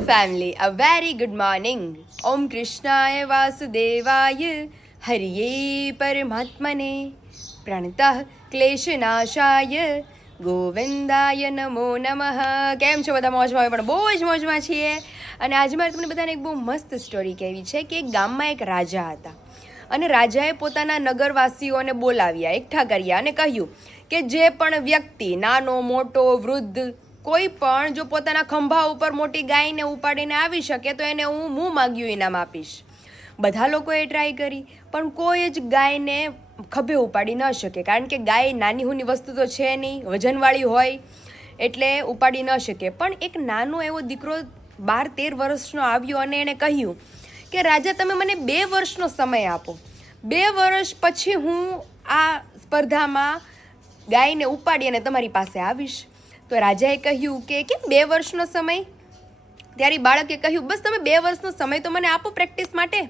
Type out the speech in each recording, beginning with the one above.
family, a very good morning. Om Krishnaya Vasudevaya Hariye Paramatmane Pranatah Kleshanashaya ગોવિંદાય નમો નમઃ. કેમ છો બધા? મોજમાં? પણ બહુ જ મોજમાં છીએ. અને આજે મારે તમને બધાને એક બહુ મસ્ત સ્ટોરી કહેવી છે કે એક ગામમાં એક રાજા હતા અને રાજાએ પોતાના નગરવાસીઓને બોલાવ્યા, એકઠા કર્યા અને કહ્યું કે જે પણ વ્યક્તિ નાનો મોટો વૃદ્ધ કોઈ પણ જો પોતાના ખંભા ઉપર મોટી ગાયને ઉપાડીને આવી શકે તો એને હું મું માગ્યું ઇનામ આપીશ. બધા લોકોએ ટ્રાય કરી પણ કોઈ જ ગાયને ખભે ઉપાડી ન શકે, કારણ કે ગાય નાની હુની વસ્તુ તો છે નહીં, વજનવાળી હોય એટલે ઉપાડી ન શકે. પણ એક નાનો એવો દીકરો 12-13 વર્ષનો આવ્યો અને એણે કહ્યું કે રાજા, તમે મને 2 વર્ષનો સમય આપો, 2 વર્ષ પછી હું આ સ્પર્ધામાં ગાયને ઉપાડી અને તમારી પાસે આવીશ. તો રાજાએ કહ્યું કે કેમ 2 વર્ષનો સમય? ત્યારે બાળકે કહ્યું, બસ તમે 2 વર્ષનો સમય તો મને આપો પ્રેક્ટિસ માટે,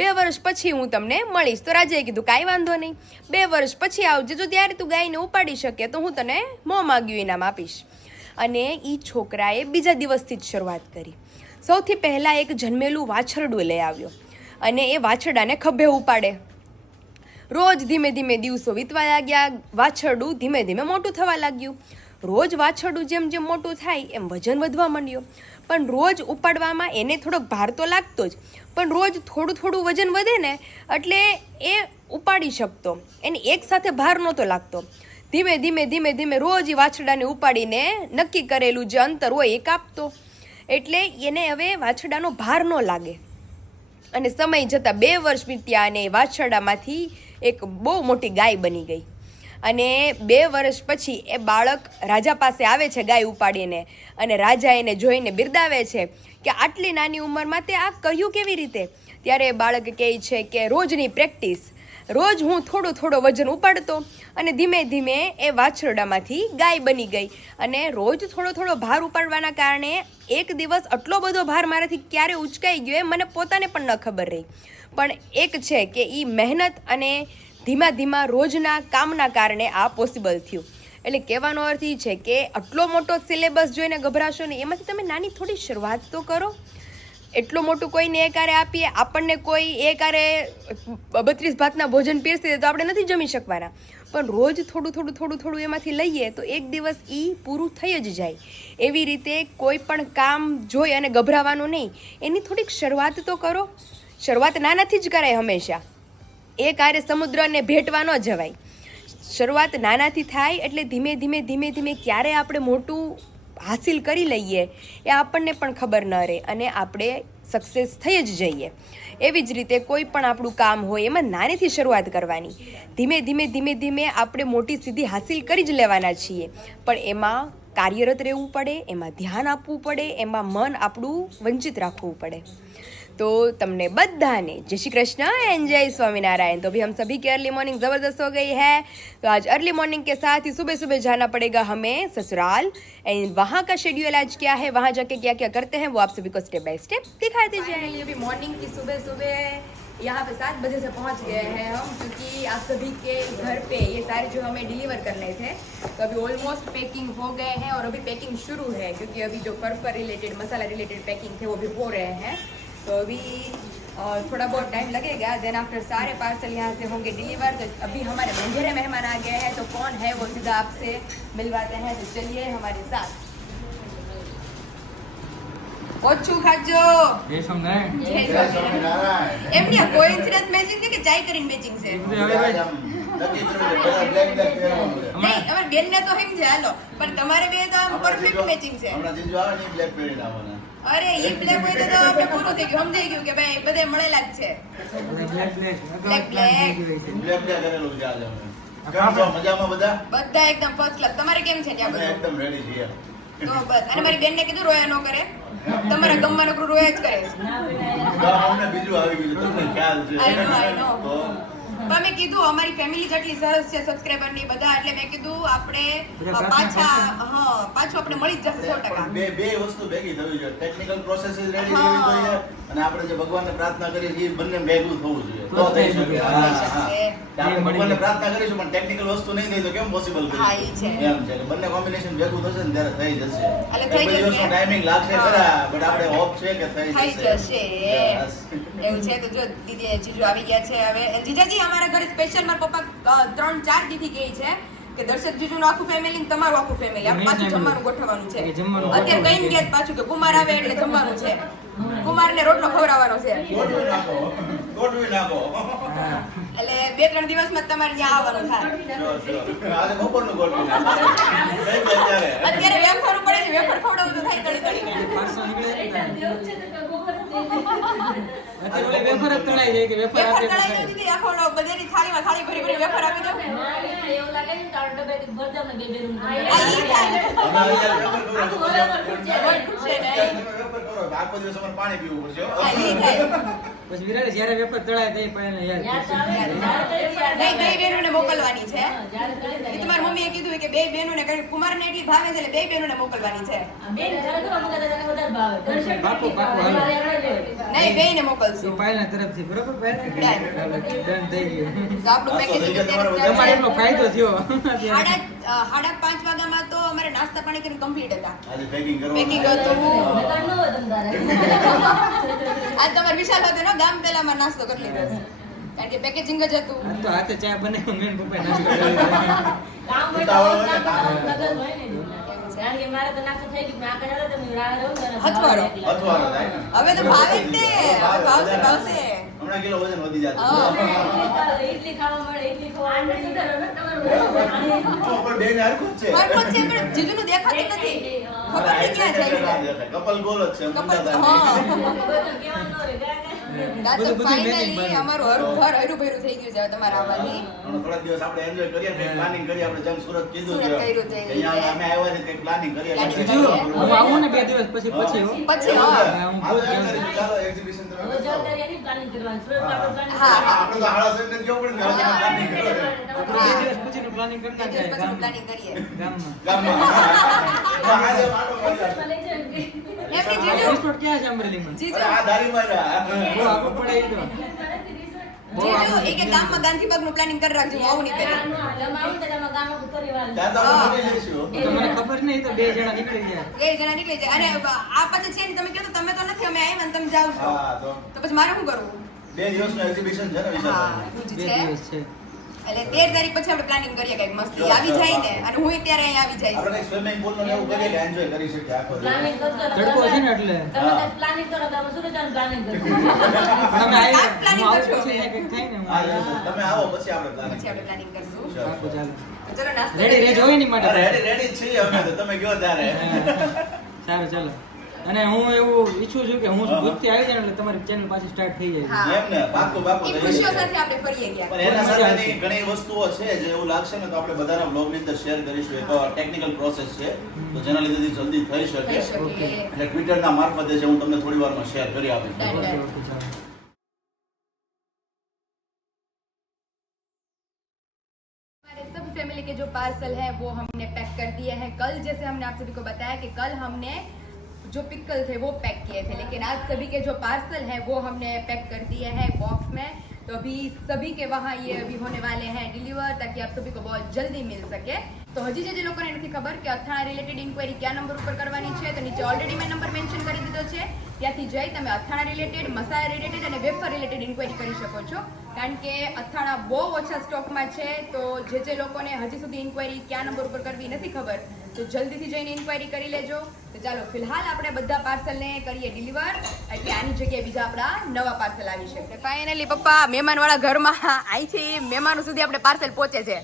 2 વર્ષ પછી હું તમને મળીશ. તો રાજાએ કીધું કાંઈ વાંધો નહીં, 2 વર્ષ પછી આવજે, જો ત્યારે તું ગાયને ઉપાડી શકે તો હું તને મોં માગ્યું ઇનામ આપીશ. અને એ છોકરાએ બીજા દિવસથી જ શરૂઆત કરી. સૌથી પહેલાં એક જન્મેલું વાછરડું લઈ આવ્યો અને એ વાછરડાને ખભે ઉપાડે. રોજ ધીમે ધીમે દિવસો વીતવા લાગ્યા, વાછરડું ધીમે ધીમે મોટું થવા લાગ્યું. રોજ વાછરડું જેમ જેમ મોટું થાય એમ વજન વધવા માંડ્યો. પણ રોજ ઉપાડવામાં એને થોડોક ભાર તો લાગતો જ, પણ રોજ થોડું થોડું વજન વધે ને એટલે એ ઉપાડી શકતો, એને એકસાથે ભાર નહોતો લાગતો. ધીમે ધીમે ધીમે ધીમે રોજ એ વાછરડાને ઉપાડીને નક્કી કરેલું જે અંતર હોય એ કાપતો, એટલે એને હવે વાછરડાનો ભાર ન લાગે. અને સમય જતાં 2 વર્ષ વીત્યા અને વાછરડામાંથી એક બહુ મોટી ગાય બની ગઈ. અને 2 વર્ષ પછી એ બાળક રાજા પાસે આવે છે ગાય ઉપાડીને, અને રાજા એને જોઈને બિરદાવે છે કે આટલી નાની ઉંમરમાં તે આ કર્યું કેવી રીતે? ત્યારે એ બાળક કહે છે કે રોજની પ્રેક્ટિસ, રોજ હું થોડો વજન ઉપાડતો અને ધીમે ધીમે એ વાછરડામાંથી ગાય બની ગઈ. અને રોજ થોડો ભાર ઉપાડવાના કારણે એક દિવસ આટલો બધો ભાર મારાથી ક્યારે ઉચકાઈ ગયો એ મને પોતાને પણ ન ખબર રહી. પણ એક છે કે એ મહેનત અને ધીમા ધીમા રોજના કામના કારણે આ પોસિબલ થયું. એટલે કહેવાનો અર્થ એ છે કે આટલો મોટો સિલેબસ જોઈને ગભરાશો ને, એમાંથી તમે નાની થોડી શરૂઆત તો કરો. એટલું મોટું કોઈને એકારે આપીએ, આપણને કોઈ એકારે 32 ભાતના ભોજન પીરસે તો આપણે નથી જમી શકવાના, પણ રોજ થોડું એમાંથી લઈએ તો એક દિવસ એ પૂરું થઈ જ જાય. એવી રીતે કોઈ પણ કામ જોઈ અને ગભરાવાનું નહીં, એની થોડીક શરૂઆત તો કરો. શરૂઆત નાનાથી જ કરાય હંમેશા. એ કાર્ય સમુદ્રને ભેટવા ન જવાય. શરૂઆત નાનાથી થાય એટલે ધીમે ધીમે ક્યારે આપણે મોટું હાસિલ કરી લઈએ એ આપણને પણ ખબર ન રહે અને આપણે સક્સેસ થઈ જ જઈએ. એવી જ રીતે કોઈ પણ આપણું કામ હોય એમાં નાનેથી શરૂઆત કરવાની. ધીમે ધીમે આપણે મોટી સિદ્ધિ હાસિલ કરી જ લેવાના છીએ, પણ એમાં કાર્યરત રહેવું પડે, એમાં ધ્યાન આપવું પડે, એમાં મન આપણું વંચિત રાખવું પડે. तो तमने बद्धाने जय श्री कृष्ण एंड जय स्वामीनारायण. तो अभी हम सभी की अर्ली मॉर्निंग ज़बरदस्त हो गई है. तो आज अर्ली मॉर्निंग के साथ ही सुबह सुबह जाना पड़ेगा हमें ससुराल, एंड वहाँ का शेड्यूल आज क्या है, वहाँ जाके क्या क्या करते हैं वो आप सभी को स्टेप बाय स्टेप दिखाते जाएंगे. अभी मॉर्निंग की सुबह यहाँ पे 7 बजे से पहुँच गए हैं हम, क्योंकि आप सभी के घर पे ये सारे जो हमें डिलीवर करने थे तो अभी ऑलमोस्ट पैकिंग हो गए हैं और अभी पैकिंग शुरू है, क्योंकि अभी जो पर्पल रिलेटेड मसाला रिलेटेड पैकिंग थे वो भी हो रहे हैं. तो अभी थोड़ा बहुत टाइम लगेगा, देन आफ्टर सारे पार्सल यहाँ से होंगे डिलीवर. तो अभी हमारे मंझेरे मेहमान आ गए हैं, तो कौन है वो सीधा आपसे मिलवाते हैं. तो चलिए हमारे साथ. ઓછું ખાજો. જય સ્વામિનારાયણ. એમ નહીં, કોઇન્સિડન્સ મેચિંગ છે કે ચાઈ કરીને મેચિંગ છે? નહીં, અમાર બેન ને તો સમજે હાલો, પણ તમારે બે તો આમ પરફેક્ટ મેચિંગ છે. અરે ઈ બ્લેક હોય તો આપણે પૂરું થઈ ગયું, સમજાઈ ગયું કે ભાઈ બધે મળેલા જ છે. બ્લેક કરેલું છે આજે. કેમ છો? મજામાં બધા? બધા એકદમ ફર્સ્ટ ક્લાસ. તમારે કેમ છે ત્યાં બધું? એકદમ રેડી છીએ. તો બસ. અને મારી બેન ને કીધું રોયા ન કરે, તમારા ગમમાં નકરું રોયા જ કરે. અમને બીજું આવી ગયું, તમને ખ્યાલ છે. આઈ નો. પણ મેં કીધું અમારી ફેમિલી જેટલી સરસ છે સબસ્ક્રાઇબર ની બધા એટલે મેં કીધું આપણે પાછું આપણે મળી જ જશે 100%. બે વસ્તુ ભેગી થવી જોઈએ. ટેકનિકલ પ્રોસેસ રેડી રહેવી જોઈએ અને આપણે જે ભગવાનને પ્રાર્થના કરીએ છીએ એ બંને ભેગું થવું જોઈએ તો થઈ શકે. આપણે ભગવાનને પ્રાર્થના કરીશું પણ ટેકનિકલ વસ્તુ નહીં થઈ તો કેમ પોસિબલ કરીશું? એમ છે કે બંને કોમ્બિનેશન ભેગું થશે ને ત્યારે થઈ જશે. એક દિવસનો ટાઈમિંગ લાગશે ખરા બટ આપણે હોપ છે કે થઈ જશે. એવું છે તો જો દીદી જીજુ આવી ગયા છે હવે. જીજાજી અમારા ઘરે સ્પેશિયલ મારા પપ્પા 3-4 દીથી ગઈ છે કે દર્શક જીજુ નું આખું ફેમિલી તમારું આખું ફેમિલી આપણે પાછું જમવાનું ગોઠવવાનું છે. અત્યારે કઈ ગયા પાછું કે કુમાર આવે એટલે જમવાનું છે. કુમાર ને રોટલો ખવડાવવાનો છે. ગોઠવી નાખો એટલે 2-3 દિવસમાં તમારે ત્યાં આવવાનું થાય. આજે બપોરનું ગોઠવી નાખો. અત્યારે વેફર પડે છે વેફર ખવડાવવું તો થાય તળી તળી. અત્યારે વેફર જ તળાઈ જાય કે વેફર આપે તળાઈ જતી હતી આખો બધાની થાળીમાં થાળી ભરી ભરી વેફર આપી દો. એવું લાગે ને તો ડબ્બે ભરતા ને બે રૂમ આખો દિવસ અમારે પાણી પીવું પડશે. પછી વિરાટ જ્યારે વેફર તળાય તે પહેલા યાદ નહીં બે બહેનોને મોકલવાની છે. તમારી મમ્મીએ કીધું કે બે બહેનોને કુમારને એટલી ભાવે છે એટલે બે બહેનોને મોકલવાની છે. નહીં બેયને મોકલશું. પાયલના તરફથી બરોબર પાયલ ડન થઈ ગયું. તો આપણું પેકેજિંગ તમારે એટલો ફાયદો થયો. 5:30 વાગ્યામાં તો અમારે નાસ્તા પાણી કરીને કમ્પ્લીટ હતા. આજે પેકિંગ પેકિંગ હતું. આજ તમારે વિશાલ હતો ને ગામ પહેલામાં નાસ્તો કરી લીધો છે. કારણ કે પેકેજિંગ જ હતું. આ તો હાથે ચા બનાવ્યો મેન પપ્પાએ નાસ્તો કર્યો. કારણ કે મારે તો નાસ્તો થઈ ગયું આખા જતો તમે રાહ રહો ને હથવારો. હવે તો ભાવે જ ને. હવે ભાવશે. હમણાં કિલો વજન વધી જતું. ઇડલી ખાવા મળે ઇડલી ખાવા મળે પણ બેન હરખું જ છે. હરખું જ છે પણ જીજુનું દેખાતું નથી. ખબર નહીં ક્યાં જાય છે. કપલ ગોલ જ છે. તો ફાઇનલી અમારું ઘર હરું ભર્યું થઈ ગયું છે તમારા આવવાથી. થોડા દિવસ આપણે એન્જોય કરીએ ને પ્લાનિંગ કરીએ આપણે જેમ સુરત કીધું સુરત કર્યું છે. અહીંયા અમે આવ્યા છે કંઈક પ્લાનિંગ કરીએ. હું આવું ને 2 દિવસ પછી હો. પછી ચાલો એક્ઝિબિશન તમે જવાબદારી એની પ્લાનિંગ કરવાની સુરત આપણું પ્લાનિંગ આપણે તો હાડા સર ને જવું પડે ને પ્લાનિંગ કરો. 2 દિવસ પછીનું પ્લાનિંગ કરતા જાય પ્લાનિંગ કરીએ ગામમાં. આજે માટો મજા. એમની જીજુ રિસોર્ટ ક્યાં છે અમરેલીમાં? જીજુ આ દારીમાં જ બહુ આગળ પડે ઈ તો. જીજુ એ કે ગામમાં ગાંધીબાગનું પ્લાનિંગ કરી રાખજો. હું આવું નહીં પહેલા. ત્યાં તો આપણે મળી લઈશું. તો મને ખબર નહીં તો 2 જણા નીકળી ગયા. 2 જણા નીકળી જાય અને આ પછી છે ને તમે કહો તો તમે તો નથી અમે આવ્યા ને તમે જાવ છો હા તો તો પછી મારે શું કરવું? 2 દિવસનું એક્ઝિબિશન છે ને વિશાલ. હા ભુજ 2 છે દિવસ છે. એટલે 13 તારીખ પછી આપણે પ્લાનિંગ કરીએ કઈક મસ્તી આવી જાય ને અને હું ત્યારે અહીંયા આવી જઈશ. આપણે સ્વિમિંગ પૂલ નું એવું કરીએ કે એન્જોય કરી શકીએ આખો દિવસ. તડકો છે ને એટલે પ્લાનિંગ કરો તમે સુરત પ્લાનિંગ કરો તમે આવ્યા planning હું આવું કરશો. પછી અહીંયા કંઈક થાય ને હું હા, આવીશ. તમે આવો પછી આપણે પ્લાનિંગ પછી આપણે પ્લાનિંગ કરશું. પાકું ચાલો. ચલો નાસ્તો રેડી રેજો એની માટે. રેડી જ છીએ અમે તો તમે કયો ત્યારે. સારું ચાલો. અને હું એવું ઈચ્છું છું કે હું ભૂતથી આવી જાય એટલે તમારી ચેનલ પાછી સ્ટાર્ટ થઈ જાય. હા. એમ ને પાક્કું એ ખુશીઓ સાથે આપણે ફરીએ પણ ગયા. એના સાથેની ઘણી વસ્તુઓ છે જે એવું લાગશે ને તો આપણે બધાના બ્લોગની અંદર શેર કરીશું. એક ટેકનિકલ પ્રોસેસ છે તો જેના લીધે જલ્દી થઈ શકે થઈ શકે. એટલે ટ્વિટરના મારફતે જે હું તમને થોડી વારમાં શેર કરી આપીશ. Done. ઓકે, ઓકે, ચાલો. हमारे सब फैमिली के जो पार्सल है वो हमने पैक कर दिए हैं. कल जैसे हमने आप सभी को बताया कि कल हमने जो पिकल थे वो पैक किए थे लेकिन आज सभी के जो पार्सल हैं वो हमने पैक कर दिए हैं बॉक्स में. तो अभी सभी के वहाँ ये अभी होने वाले हैं डिलीवर ताकि आप सभी को बहुत जल्दी मिल सके. તો હજી જે લોકોને નથી ખબર કે અથાણા રિલેટેડ ઇન્ક્વાયરી કયા નંબર ઉપર કરવાની છે તો નીચે ઓલરેડી મેં નંબર મેન્શન કરી દીધો છે. ત્યાંથી જઈ તમે અથાણા રિલેટેડ મસાલા રિલેટેડ અને વેફર રિલેટેડ ઇન્ક્વાયરી કરી શકો છો. કારણ કે અથાણા બહુ ઓછા સ્ટોકમાં છે તો જે લોકોને હજી સુધી ઇન્ક્વાયરી કયા નંબર ઉપર કરવી નથી ખબર તો જલ્દીથી જઈને ઇન્ક્વાયરી કરી લેજો. તો ચાલો ફિલહાલ આપણે બધા પાર્સલને કરીએ ડિલિવર એટલે આની જગ્યાએ બીજા આપણા નવા પાર્સલ આવી શકે. ફાઇનલી પપ્પા મહેમાનવાળા ઘરમાં અહીંથી મહેમાનો સુધી આપણે પાર્સલ પહોંચે છે.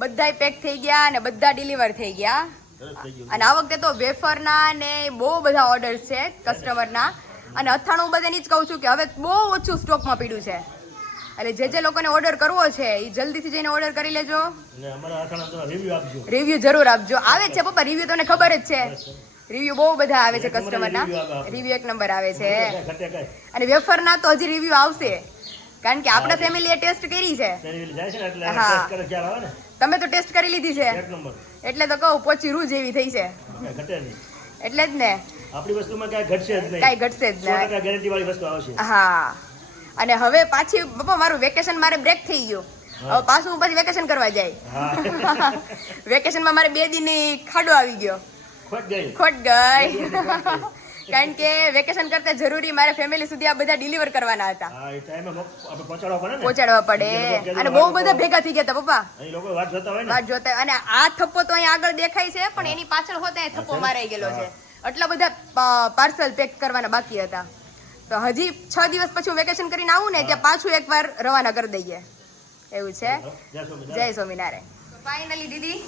બધાય પેક થઈ ગયા અને બધા ડિલિવર થઈ ગયા. અને આ વખતે તો વેફરના ને બહુ બધા ઓર્ડર્સ છે કસ્ટમરના. અને અથાણું બધાને જ કહું છું કે હવે બહુ ઓછું સ્ટોકમાં પડ્યું છે એટલે જે લોકોને ઓર્ડર કરવો છે એ જલ્દીથી જઈને ઓર્ડર કરી લેજો. રિવ્યુ જરૂર આપજો. આવે છે પપ્પા રિવ્યુ તમને ખબર જ છે. રિવ્યુ બહુ બધા આવે છે કસ્ટમરના. રિવ્યુ 1 નંબર આવે છે અને વેફરના તો હજી રિવ્યુ આવશે. કારણ કે આપણા ફેમિલીએ ટેસ્ટ કરી છે. તેની જાય છે ને એટલે હા. ટેસ્ટ કરે ખ્યાલ આવે ને તમે તો ટેસ્ટ કરી લીધી છે એક નંબર એટલે તો કહું પોચી રૂ જેવી થઈ છે કાંઈ ઘટે નહીં એટલે જ ને આપણી વસ્તુમાં કાંઈ ઘટશે જ નહીં કાંઈ ઘટશે જ નહીં 100% ગેરંટી વાળી વસ્તુ આવશે હા અને હવે પાછી પપ્પા મારું વેકેશન મારે બ્રેક થઈ ગયું હવે પાછું હું પછી વેકેશન કરવા જાય હા વેકેશનમાં મારે 2 દિનની ખાડો આવી ગયો ખોટ ગઈ ખોટ ગઈ કારણ કે વેકેશન કરતા જરૂરી મારે ફેમિલી સુધી આ બધા ડિલિવર કરવાના હતા હા એ ટાઈમે આપણે પહોંચાડવા પડે ને પહોંચાડવા પડે અને બહુ બધા ભેગા થઈ ગયા હતા પપ્પા અહીં લોકો વાત જોતા હોય ને વાત જોતા અને આ થપ્પો તો અહીંયા આગળ દેખાય છે પણ એની પાછળ હોતા એ થપ્પો મારાઈ ગયેલો છે એટલા બધા પાર્સલ પેક કરવાના બાકી હતા તો હજી 6 દિવસ પછી હું વેકેશન કરીને આવું ને ત્યાં પાછું એકવાર રવાના કરી દઈએ એવું છે જય સ્વામિનારાયણ. જય સ્વામિનારાયણ ફાઇનલી દીદી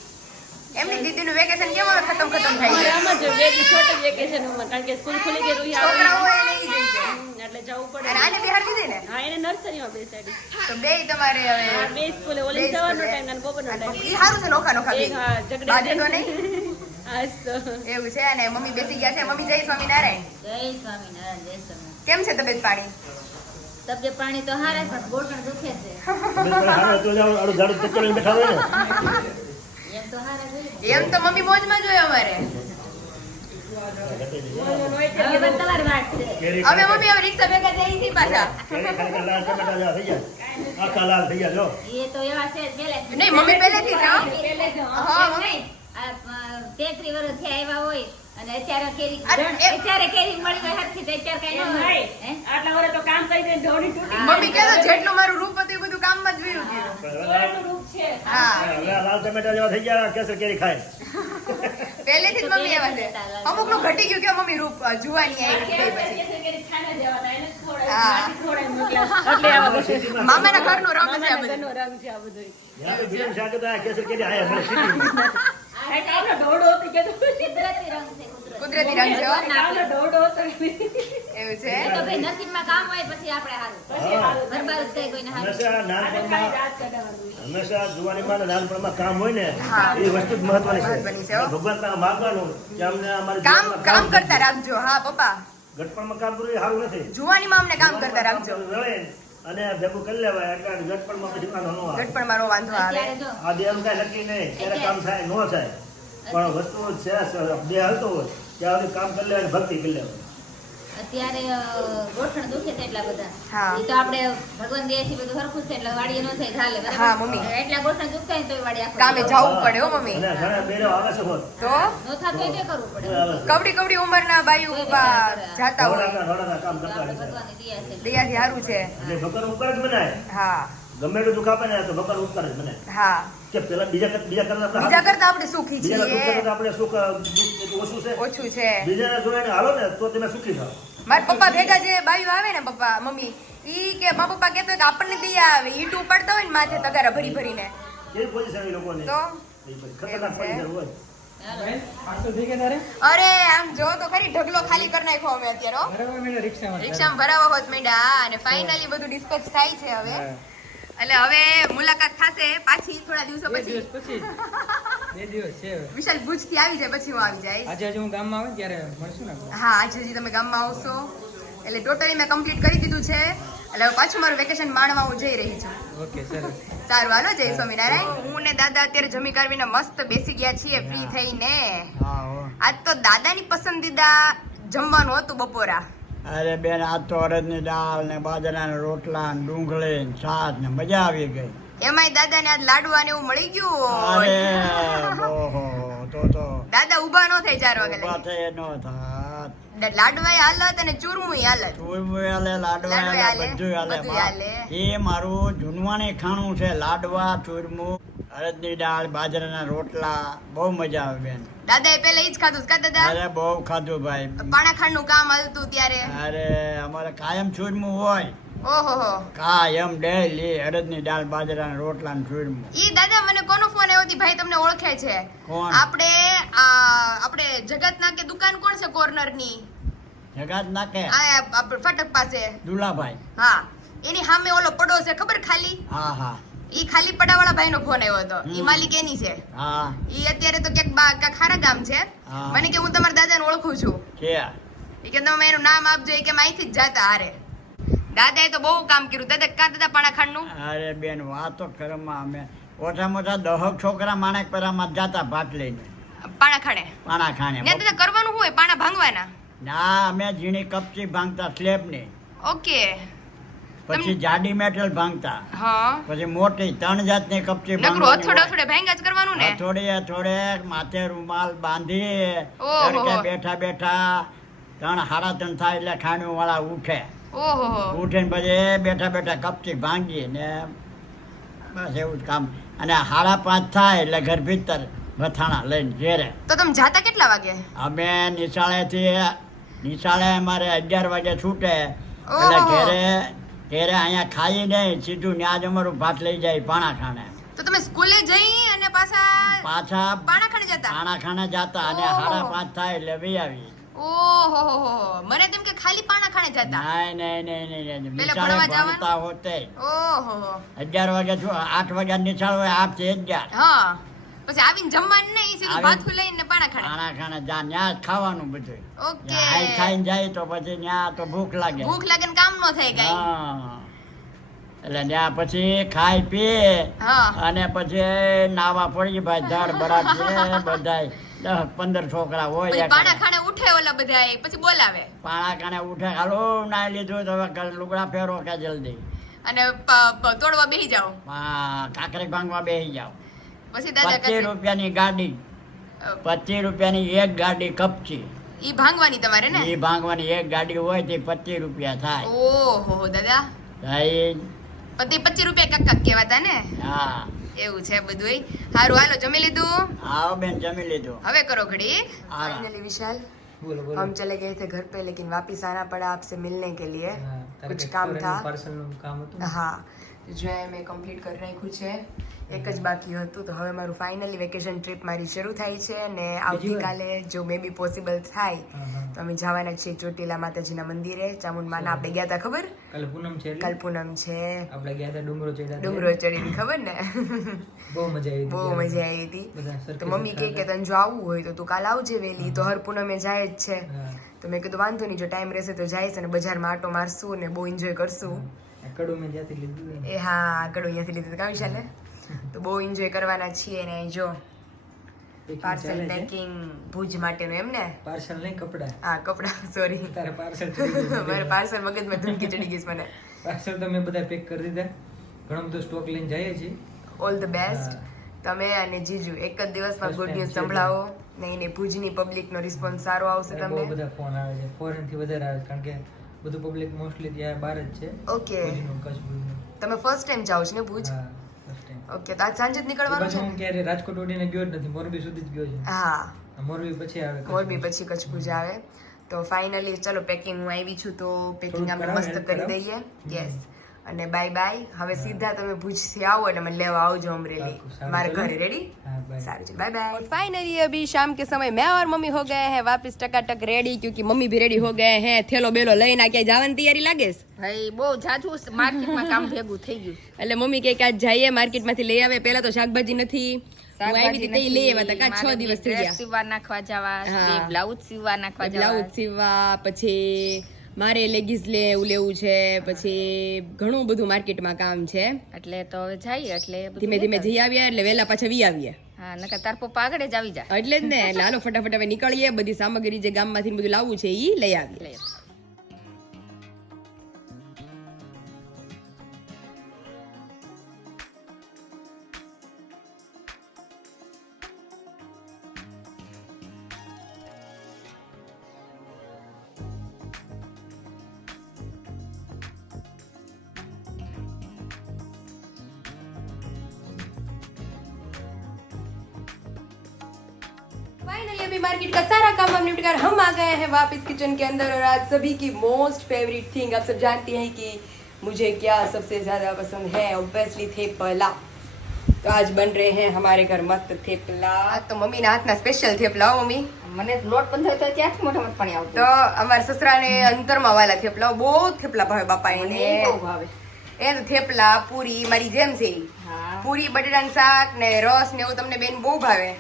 એમની દીદીનું વેકેશન કેમ હવે ખતમ થઈ અમારે ગયું આમ જ બે દી છોટે વેકેશનમાં કારણ કે સ્કૂલ ખુલી ગઈ રૂહી આવે છોકરાઓ એ લઈ જાય છે એટલે જવું પડે અને આને બિહાર દીધી ને હા એને નર્સરીમાં બેસાડી તો બે તમારે હવે બે સ્કૂલે ઓલી બે સવારનો સ્કૂલે. ટાઈમ અને બપોરનો ટાઈમ ઈ સારું છે નોખા નોખા એક હા ઝઘડે બાજુ તો નહીં આજ તો એવું છે અને મમ્મી બેસી ગયા છે મમ્મી જય સ્વામિનારાયણ જય સ્વામિનારાયણ જય સ્વામિનારાયણ કેમ છે તબિયત પાણી તબિયત પાણી તો હારા પણ ગોઠણ દુખે છે બેન હારે તો જાવ આડું ઝાડું તકેલીને બેઠા હોય ને એમ તો હારા જોઈએ એમ તો મમ્મી મોજમાં જોયો અમારે હવે પણ તમારી વાત છે કેરી અમે મમ્મી હવે રિક્ષા ભેગા જઈ છીએ પાછા કેરી ખરેખર લાલ ટમેટા જેવા થઈ ગયા આખા લાલ થઈ ગયા જો એ તો એવા છે જ પહેલે નહીં મમ્મી પહેલેથી જ હો. હા મમ્મી આ 33 વર્ષથી આવ્યા હોય અને અત્યારે કેરી અરે, એ- અત્યારે કેરી મળી હોય હાથથી તો અત્યારે કઈ ન હોય હે? આટલા વર્ષ તો કામ કરી દે દોડી તૂટી મમ્મી કહે જેટલું મારું રૂપ હતું એ બધું કામમાં જ વયું ગયું ગોળનું રૂપ છે હા હવે આ લાલ ટમેટા જેવા થઈ ગયા કેસર કેરી ખાય પહેલેથી જ મમ્મી એવા છે અમુક નું ઘટી ગયું કે મમ્મી રૂપ જુવાની આવી ગઈ પછી હા. એટલે આવા બધું મામાના ઘરનું રંગ છે આ બધું ઘરનો રંગ છે આ બધું ત્યાં તો બિરયાની શાક તો આ કેસર કેરી આયા મને સિટીમાં. આપણો ઢોળો હતો કે કુદરતી રંગ છે કુદરતી રંગ છે હો. આપણો ઢોળો હતો એવું છે એ તો ભાઈ નસીબમાં કામ હોય પછી આપણે હારું બરબાદ થઈ કોઈને હારું હંમેશા નાનપણમાં હંમેશા જુવાનીમાં અને નાનપણમાં કામ હોય ને હા. એ વસ્તુ જ મહત્વની મહત્વની છે, હો. ભગવાન પાસે માગવાનું કે અમને અમારી કામ જીવનમાં કામ કરતા રાખજો હા પપ્પા ગટપણમાં કામ કરવું એ સારું નથી જુવાનીમાં અમને કામ કરતા રાખજો રળે અને ભેગું કરી લેવાય એટલે ગટપણમાં પછી વાંધો ન આવે ઝટપણ મારો વાંધો આવે અત્યારે જો આ દેહ કઈ નક્કી નહીં ક્યારે કામ થાય ન થાય પણ વસ્તુ છે દેહ હાલતો હોય ત્યાં સુધી કામ કરી લેવાય અને ભક્તિ કરી લેવાય અત્યારે ગોઠણ દુખે છે એટલા બધા હા. એ તો આપણે ભગવાન દેહથી બધું હરખું છે એટલે વાડીએ ન થાય ચાલે બરાબર? હા, મમ્મી. એટલા ગોઠણ દુખતા હોય તો વાડી આખો કામે દિવસ. જવું પડે હો મમ્મી અને ઘણા બેરો આવે છે હોત તો ન થતું હોય તે કરવું પડે આવે છે કવડી કવડી ઉંમરના બાયું ઉભા જાતા હોય ધોળાના કામ કરતા આપણે રહે છે ભગવાનની દયા છે દયાથી સારું છે એટલે ભગવાન ઉપર જ બનાય હા ગમે એટલું દુઃખ આપે ને તો ભગવાન ઉપકાર જ બનાય હા કે પેલા બીજા કરતા બીજા આપણે કરતા આપણે સુખી બીજા દુઃખ છીએ કરતા આપણે સુખ દુઃખ એટલું ઓછું છે ઓછું છે બીજાને જોઈને હાલો ને તો તમે સુખી થાવ મારા પપ્પા ભેગા જે બાયું આવે ને પપ્પા મમ્મી ઈ કે મારા પપ્પા કહેતો હોય કે આપણને દયા આવે ઈટ ઉપાડતા હોય ને માથે તગારા ભરી ભરીને કેવી પોઝિશન એ લોકોની તો એ પછી ખતરનાક પોઝિશન હોય પાર્સલ થઈ ગયા તારે અરે આમ જો તો ખરી ઢગલો ખાલી કરી નાખ્યો અમે અત્યારે હો. બરાબર મેં રિક્ષામાં રિક્ષામાં ભરાવા હોત મેડા અને ફાઇનલી બધું ડિસ્પેચ થાય છે હવે એટલે હવે મુલાકાત થશે પાછી થોડા દિવસો 2 પછી દિવસ પછી 2 દિવસ છે હવે. વિશાલ ભુજ થી આવી જાય પછી હું આવી જઈશ આજે હજુ હું ગામમાં આવે ને ત્યારે મળશું ને આપણે. હા આજે હજી તમે ગામમાં આવશો એટલે ટોટલી મેં કમ્પ્લીટ કરી દીધું છે એટલે હવે પાછું મારું વેકેશન માણવા હું જઈ રહી છું ઓકે સરસ સારું હાલો જય સ્વામિનારાયણ હું ને દાદા અત્યારે જમી કાઢવીને મસ્ત બેસી ગયા છીએ ફ્રી થઈને આજ તો દાદાની પસંદીદા જમવાનું હતું બપોરા અરે બેન આજ તો અડદની દાળ ને બાજરાના રોટલા ને ડુંગળી ને છાશ ને મજા આવી ગઈ એમાંય દાદાને આજ લાડવા ને એવું મળી ગયું અરે હોય. ઓહો તો દાદા ઊભા ન થાય 4 વાગે ઊભા લગી. થઈ નો થાત લાડવાય હાલત અને ચૂરમુય હાલત ચૂરમું હાલે લાડવા લાડવા હાલે હાલે, બધું હાલે બધું હાલે. એ મારું જૂનવાણી ખાણું છે લાડવા ચૂરમું અડદની દાળ બાજરાના રોટલા બહુ મજા આવે બેન દાદાએ પહેલા ઈ જ ખાધું કા દાદા અરે બહુ ખાધું ભાઈ પાણાખાંડ નું કામ હાલતું ત્યારે અરે અમારે કાયમ ચૂરમું હોય ઓહો કાયમ ડેલી અડદની દાળ બાજરાના રોટલા ને ચૂરમું ઈ દાદા મને કોનો ફોન આવ્યો હતી ભાઈ તમને ઓળખે છે કોણ? આપણે જગતના કે દુકાન કોણ છે કોર્નર ની જગાત નાખે ફાટક પાસે દુલાભાઈ હા એની સામે ઓલો પડો છે ખબર ખાલી હા હા ઈ ખાલી પડાવાળા ભાઈનો ફોન આવ્યો હતો ઈ માલિક એની છે હા ઈ અત્યારે તો ક્યાંક ખારા ગામ છે હા. મને કે હું તમારા દાદાને ઓળખું છું છે ઈ કે તમે એનું નામ આપજો ઈ કે અહીંથી જ જાતા હારે દાદાએ તો બહુ કામ કર્યું. દાદા પાણા ખાંડનું અરે બેન વાતો કરવામાં અમે ઓછામાં ઓછા 10 છોકરા માણેકપરામાં જતા ભાત લઈને પાણા ખાણે પાણા ખાને ને દાદા કરવાનું હોય પાણા ભાંગવાના. ના અમે ઝીણી કપચી ભાંગતા સ્લેબની, ઓકે. પછી જાડી મેટલ ભાંગતા, હા પછી મોટી 3 જાતની કપચી નકરું અથોડે ભાંગા જ કરવાનું ને. થોડે માથે રૂમાલ બાંધી ઓહો. તડકે બેઠા બેઠા 3:30 થાય એટલે ખાણું વાળા ઉઠે. ઓહો ઉઠીને પછી બેઠા બેઠા કપચી ભાંગી ને બસ એવું જ કામ. અને 5:30 થાય એટલે ઘર ભીતર ભથાણા લઈને ઘેરે. તો તમે જાતા કેટલા વાગે? અમે નિશાળે અમારે 11 વાગે છૂટે એટલે ઓહો. ઘેરે અહીંયા ખાઈ નહીં સીધું ત્યાં જ અમારું ભાત લઈ જાય પાણા ખાને. તો તમે સ્કૂલે જઈ અને પાછા પાણા ખાને જતા? પાણા ખાને જતા અને ઓહો. 5:30 થાય એટલે વી આવી. ઓહો મને તેમ કે ખાલી પાણા ખાને જતા. નહીં પેલા નિશાળે ભણવા જવાનું? ભણતા હોતે ઓહો 11 વાગે 8 વાગ્યા નિશાળ હોય 8 થી 11 હા પછી આવીને જમવાનું નહીં, સીધું આવીને- ભાથું લઈને પાણા ખાને. પાણા ખાને જા ત્યાં જ ખાવાનું બધું. ઓકે. ત્યાં ખાઈને જાય તો પછી ત્યાં તો ભૂખ લાગે. ભૂખ લાગે ને કામ ન થાય કઈ. હા. એટલે ત્યાં પછી ખાઈ પી હા અને પછી નાવા પડી ભાઈ ઝાડ બરાડ છે બધાય 10-15 છોકરા હોય પછી એકલા. પાણા ખાને ઉઠે ઓલા બધા પછી બોલાવે પાણા ખાને ઉઠે હાલો નાઈ લીધું તો હવે લુગડા પહેરો કે જલ્દી અને તોડવા બેસી જાઓ. કાંકરી ભાંગવા બેસી જાવ. પછી દાદા 25 કહે રૂપિયાની ગાડી, 25 રૂપિયાની એક ગાડી કપચી. ઈ ભાંગવાની તમારે ને? એ ભાંગવાની એક ગાડી હોય તે 25 રૂપિયા થાય. ઓહો દાદા થાય. પતિ 25 રૂપિયા કાકા કહેવાતા ને. હા એવું છે બધું. હારું હાલો જમી લીધું? આવો બેન જમી લીધું. હવે કરો ઘડી. હા. फाइनली विशाल बोलो बोलो हम चले गए थे घर पे लेकिन वापस आना पड़ा आपसे मिलने के लिए. हाँ, तारे कुछ के काम foreign था. parcel નું કામ હતું. હા જો મેં કમ્પ્લીટ કરી નાખ્યું છે. એક જ બાકી હતું તો હવે મારું ફાઇનલી વેકેશન ટ્રીપ મારી શરૂ થાય છે અને આવતીકાલે જો મે બી પોસિબલ થાય હા, હા. તો અમે જવાના છીએ ચોટીલા માતાજીના મંદિરે. ચામુંડમાના આપણે ગયા હતા ખબર? કાલે પૂનમ છે એટલે કાલ પૂનમ છે. આપણે ગયા હતા ડુંગરો ચડ્યા હતા. ડુંગરો ચડીને ખબર ને બહુ મજા આવી હતી. બહુ મજા આવી હતી. બધા સરખી તો મમ્મી કહે કે તને જો આવવું હોય તો તું કાલ આવજે વહેલી. તો હર પૂનમે જાય જ છે. હા. તો મેં કીધું વાંધો નહીં, જો ટાઈમ રહેશે તો જઈશ અને બજારમાં આટો મારશું ને બહુ એન્જોય કરશું. આ કડું મેં જ્યાંથી લીધું ને. એ હા આગળ અહીંયાથી લીધું કામ વિશાલે. તો બહુ એન્જોય કરવાના છીએ ને જો Packing પાર્સલ ચાલે છે. પેકિંગ ભુજ માટેનું એમ ને? પાર્સલ નહીં કપડા. હા કપડાં સોરી તારે પાર્સલ ચડી ગયું. મારે પાર્સલ મગજમાં ધૂમકી ચડી ગઈ છે મને. પાર્સલ તો મેં બધા પેક કરી દીધા. ઘણો બધો સ્ટોક લઈને જઈએ છીએ. All the best. તમે અને જીજુ એક જ દિવસમાં First ગુડ time ન્યૂઝ છે. સંભળાવો. નહીં ને ભુજની પબ્લિકનો રિસ્પોન્સ સારો આવશે બહુ તમને. બધા ફોન આવે છે. ફોરેન થી વધારે આવે છે કારણ કે બધું પબ્લિક મોસ્ટલી ત્યાં બહાર જ છે. ઓકે ભુજનું, કચ્છ ભુજનું. તમે ફર્સ્ટ ટાઈમ જાઓ છો ને ભુજ? હા, first time. ઓકે તો આજ સાંજે જ એ નીકળવાનું પાછું છે હું ને? ક્યારે રાજકોટ ઉડીને ગયો જ નથી. મોરબી સુધી જ ગયો છે. હા મોરબી પછી આવે કચ્છ મોરબી ભુજ. પછી કચ્છ ભુજ આવે. તો ફાઇનલી ચલો પેકિંગ હું આવી છું તો પેકિંગ થોડુંક આપણે કરાવો, મસ્ત help કરી કરાવો. દઈએ. યસ અને બાય બાય. હવે સીધા તમે ભુજથી આવો એટલે મને લેવા આવજો અમરેલી પાક્કું, સારું, મારા ચલો. ઘરે. રેડી? हाँ, bye. सारू चल बाय बाय. और फाइनली अभी शाम के समय मैं और मम्मी हो गए हैं वापस टकाटक रेडी क्योंकि मम्मी भी रेडी हो गए हैं. थेलो बेलो લઈને આ ક્યાંય જવાની તૈયારી લાગે છે? ભાઈ બહુ જાજુ માર્કેટમાં કામ ભેગું થઈ ગયું. એટલે મમ્મી કહે કે આજ જઈએ માર્કેટમાંથી લઈ આવે. પહેલા તો શાકભાજી નથી. હું આવી હતી તે લઈ આવ્યા હતા. કાં 6 દિવસ થઈ ગયા. સીવવા નાખવા જવા, હા. બે બ્લાઉઝ સીવવા નાખવા બ્લાઉઝ જવા. સીવવા, પછી મારે લેગીસ લેવું છે, પછી ઘણું બધું માર્કેટમાં કામ છે. એટલે તો હવે જઈએ એટલે બધું ધીમે ધીમે લેતા જઈ આવીએ એટલે વહેલા પાછા વી આવીએ. હા નકર તાર પપ્પા આગળ જ આવી જાય. એટલે જ ને એટલે હાલો ફટાફટ હવે નીકળીએ. બધી સામગ્રી જે ગામમાંથી બધું લાવવું છે એ લઈ આવીએ. फाइनली अभी मार्केट का सारा काम हम निपट कर हम आ गए हैं वापस किचन के अंदर. और आज सभी की मोस्ट फेवरेट थिंग आप सब जानती हैं कि मुझे क्या सबसे ज्यादा पसंद है. ऑब्वियसली थेपला. तो आज बन रहे हैं हमारे घर मस्त थेपला. तो मम्मी ના હાથના સ્પેશિયલ થેપલા હો મમ્મી. મને લોટ બંધાય તો ત્યાંથી મોઢામાં પાણી આવતું. તો અમારા સસરાને અંતરમાં વાલા થેપલા બહુ થેપલા ભાવે બાપા મને એને. બહુ ભાવે. એ તો થેપલા પૂરી મારી જેમ છે. હા પૂરી બટેટાનું શાક ને રસ ને એવું તમને બેન બહુ ભાવે.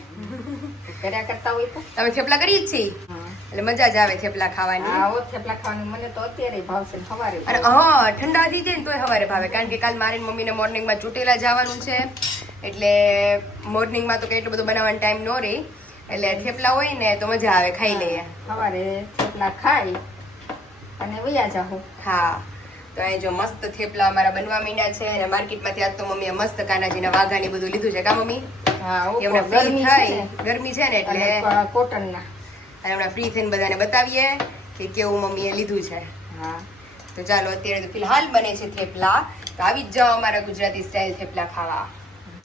કર્યા કરતા હોય તો તમે થેપલા કરી જ છે? હા એટલે મજા જ આવે થેપલા ખાવાની આવો થેપલા ખાવાનું મને તો અત્યારે ભાવશે ને સવારે અને હા ઠંડા થઈ જાય ને તોય સવારે ભાવે કારણ કે કાલ મારી મમ્મીને મોર્નિંગમાં ચોટીલા જવાનું છે એટલે મોર્નિંગમાં તો કંઈ એટલું બધું બનાવવાનો ટાઈમ ન રહે એટલે થેપલા હોય ને તો મજા આવે ખાઈ લઈએ સવારે થેપલા ખાઈ અને વયા જાઉં. હા તો અહીં જો મસ્ત થેપલા અમારા બનવા માંડ્યા છે અને માર્કેટમાંથી આજ તો મમ્મીએ મસ્ત કાનાજીના વાઘાની બધું લીધું છે કા મમ્મી હા એમણે ગરમી ફ્રી છે થાય ગરમી છે ને એટલે અને કોટનના. અને હમણાં ફ્રી થઈને બધાને બતાવીએ કે કેવું મમ્મીએ લીધું છે હા તો ચાલો અત્યારે તો ફિલહાલ બને છે થેપલા તો આવી જ જાઓ અમારા ગુજરાતી સ્ટાઇલ થેપલા ખાવા